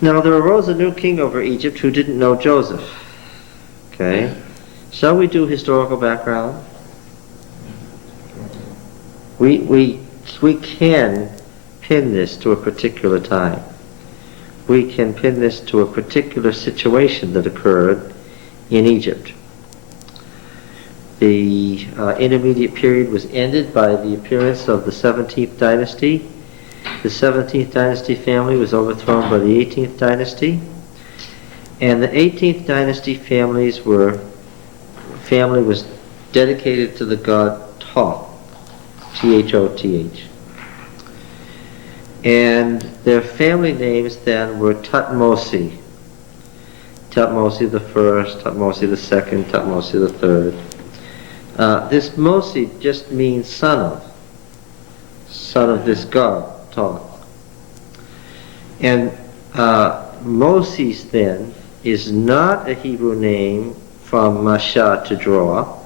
Now there arose a new king over Egypt who didn't know Joseph. Okay? Shall we do historical background? We can pin this to a particular time. We can pin this to a particular situation that occurred in Egypt. The intermediate period was ended by the appearance of the 17th dynasty. The 17th dynasty family was overthrown by the 18th dynasty. And the 18th dynasty family was dedicated to the god Thoth, T-H-O-T-H. And their family names then were Thutmose. Thutmose the first, Thutmose the second, Thutmose the third. This Mosi just means son of this god, Thoth. And Moses then is not a Hebrew name from Masha, to draw.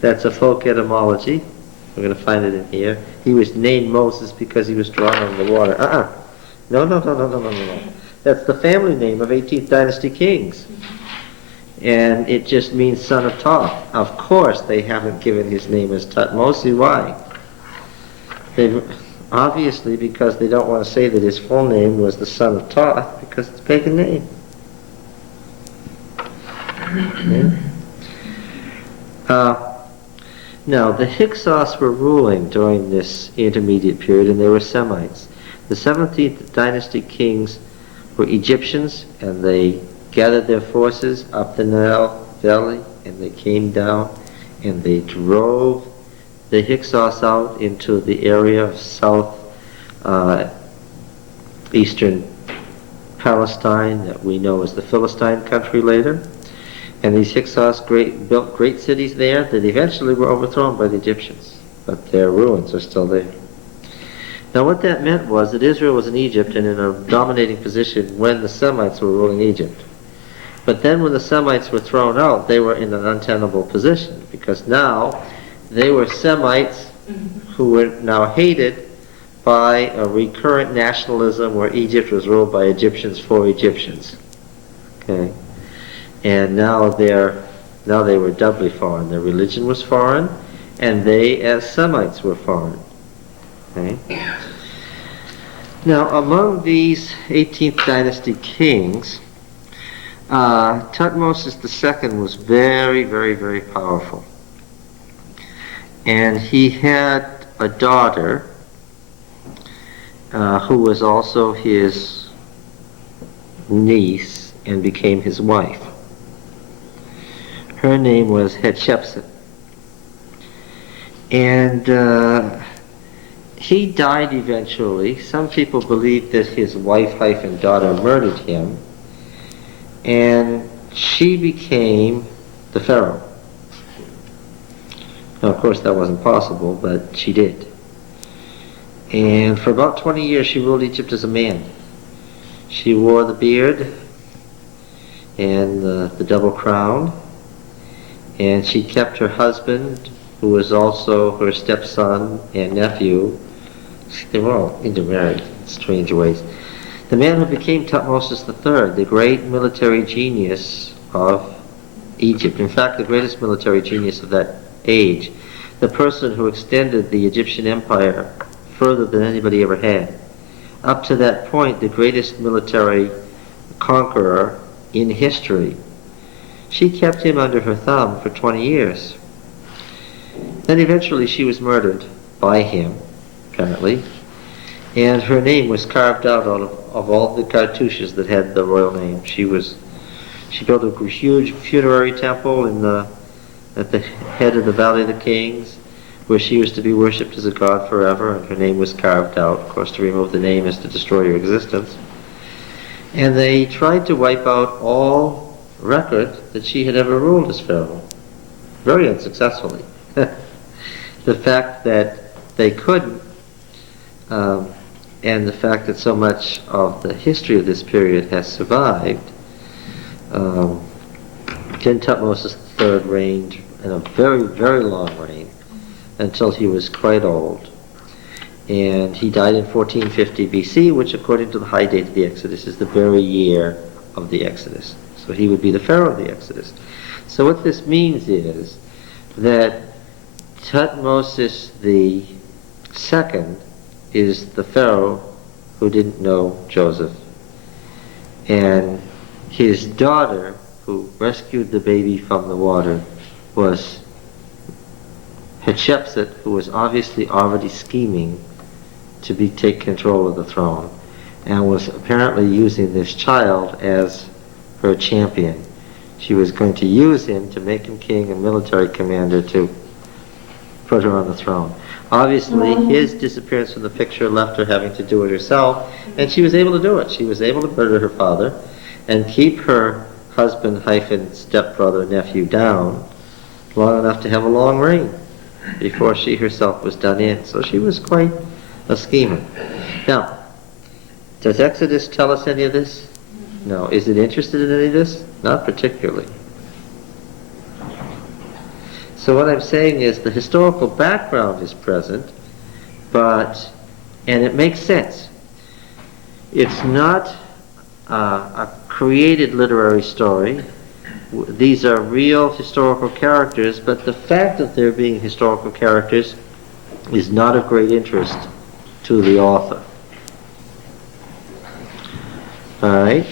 That's a folk etymology. We're going to find it in here. He was named Moses because he was drawn on the water. No. That's the family name of 18th dynasty kings. And it just means son of Thoth. Of course, they haven't given his name as Thutmose. Why? Obviously because they don't want to say that his full name was the son of Thoth, because it's a pagan name. Okay? Now, the Hyksos were ruling during this intermediate period, and they were Semites. The 17th dynasty kings were Egyptians, and they gathered their forces up the Nile Valley, and they came down, and they drove the Hyksos out into the area of south eastern Palestine that we know as the Philistine country later. And these Hyksos built great cities there that eventually were overthrown by the Egyptians, but their ruins are still there. Now what that meant was that Israel was in Egypt and in a dominating position when the Semites were ruling Egypt. But then when the Semites were thrown out, they were in an untenable position, because now they were Semites who were now hated by a recurrent nationalism where Egypt was ruled by Egyptians for Egyptians. Okay? And now they were doubly foreign. Their religion was foreign, and they as Semites were foreign. Okay? Now among these 18th dynasty kings, Thutmose II was very, very, very powerful. And he had a daughter who was also his niece and became his wife. Her name was Hatshepsut. And he died eventually. Some people believe that his wife-daughter murdered him, and she became the Pharaoh. Now, of course, that wasn't possible, but she did. And for about 20 years, she ruled Egypt as a man. She wore the beard and the double crown, and she kept her husband, who was also her stepson and nephew. They were all intermarried in strange ways. The man who became Thutmose III, the great military genius of Egypt, in fact, the greatest military genius of that age, the person who extended the Egyptian empire further than anybody ever had. Up to that point, the greatest military conqueror in history. She kept him under her thumb for 20 years. Then eventually she was murdered by him, apparently, and her name was carved out of all the cartouches that had the royal name. She built a huge funerary temple at the head of the Valley of the Kings, where she was to be worshipped as a god forever, and her name was carved out. Of course, to remove the name is to destroy her existence. And they tried to wipe out all record that she had ever ruled as Pharaoh, very unsuccessfully. The fact that they couldn't, and the fact that so much of the history of this period has survived, then Thutmose III reigned in a very, very long reign until he was quite old. And he died in 1450 BC, which according to the high date of the Exodus is the very year of the Exodus. So he would be the Pharaoh of the Exodus. So what this means is that Thutmose the second is the Pharaoh who didn't know Joseph. And his daughter, who rescued the baby from the water, was Hatshepsut, who was obviously already scheming to take control of the throne, and was apparently using this child as her champion. She was going to use him to make him king and military commander to put her on the throne. Obviously, his disappearance from the picture left her having to do it herself, and she was able to do it. She was able to murder her father and keep her husband hyphen stepbrother nephew down long enough to have a long reign before she herself was done in. So she was quite a schemer. Now, does Exodus tell us any of this? No. Is it interested in any of this? Not particularly. So what I'm saying is the historical background is present, and it makes sense. It's not a created literary story. These are real historical characters, but the fact that they're being historical characters is not of great interest to the author. All right?